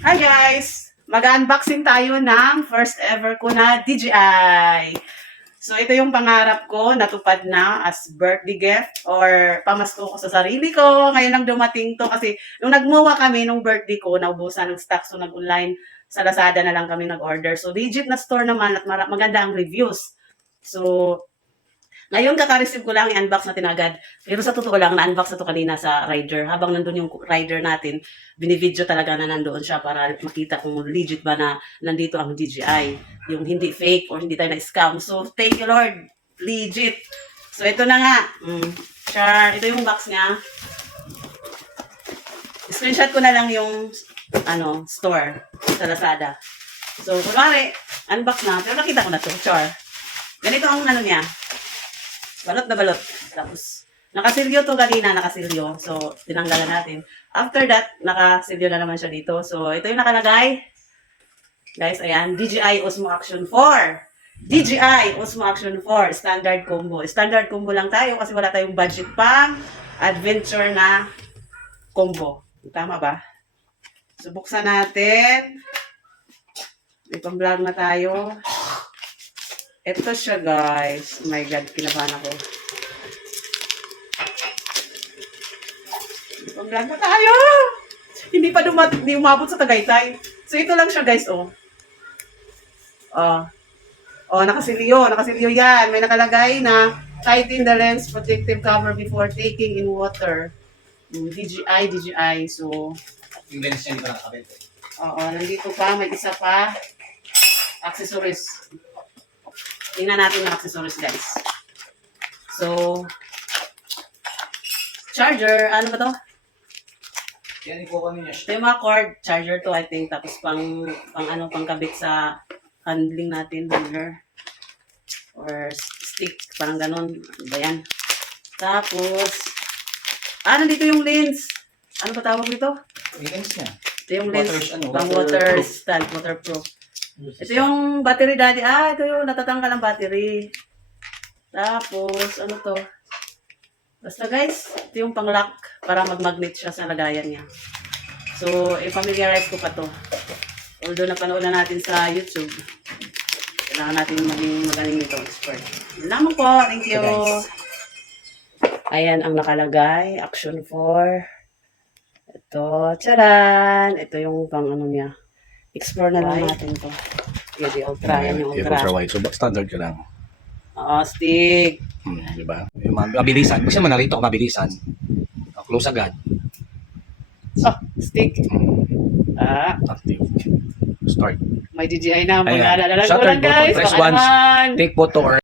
Hi guys! Mag-unboxing tayo ng first ever ko na DJI. So ito yung pangarap ko, natupad na as birthday gift or pamasko ko sa sarili ko. Ngayon lang dumating to kasi nung nagmuwa kami nung birthday ko, naubusan ng stock so nag-online sa Lazada na lang kami nag-order. So legit na store naman at maganda ang reviews. So ngayon, kaka-receive ko lang, i-unbox natin agad. Pero sa totoo lang, na-unbox na to kanina sa rider. Habang nandun yung rider natin, binivideo talaga na nandoon siya para makita kung legit ba na nandito ang DJI. Yung hindi fake or hindi tayo na-scam. So, thank you Lord. Legit. So, ito na nga. Char, ito yung box niya. Screenshot ko na lang yung store sa Lazada. So, kunwari, unbox na. Pero nakita ko na to. Char. Ganito ang niya. Balot na balot. Tapos, nakasilyo to kanina, nakasilyo. So, tinanggalan natin. After that, nakasilyo na naman siya dito. So, ito yung nakalagay. Guys, ayan. DJI Osmo Action 4. DJI Osmo Action 4. Standard combo. Standard combo lang tayo kasi wala tayong budget pang adventure na combo. Tama ba? So, buksan natin. May pang-vlog na tayo. Ito siya guys. Oh my God, kinabahan ako. Pag-vlog na tayo! Hindi pa hindi umabot sa Tagaytay. So ito lang siya guys, oh. Nakasilyo. Nakasilyo yan. May nakalagay na tighten the lens protective cover before taking in water. DJI. So, yung lens niya hindi pa nakakabit. nandito pa. May isa pa. Accessories. Tingnan natin yung accessories, guys. So, charger, ano ba to? Yan, ikukuha niya Ito siya. yung mga cord, charger to, I think. Tapos pangkabit sa handling natin, handler. Or stick, parang ganun. Ano ba yan? Tapos, nandito yung lens. Ano ba tawag dito? Yung lens niya. Ito yung lens, pang waterproof. stand, waterproof. Ito yung battery daddy. Ito yung natatanggal ang battery. Tapos, ano to? Basta guys, ito yung pang-lock para mag-magnet siya sa lagayan niya. So, i-familiarize ko pa to. Although napanood na natin sa YouTube. Kailangan natin maging magaling nito, expert. Yun lamang po. Thank you. Ayan ang nakalagay. Action 4. Ito. Tcharan! Ito yung pang niya. Explore na lang natin to. Yung ultra. Yan yung ultra. Ultra wide. So, standard ka lang. Stick. Diba? Yung mabilisan. Kasi man narito ko mabilisan. Close agad. Stick. Active. Start. May DJI na. Ayan. Nalalago Shutter lang guys. button. Press Baka once. naman. Take photo or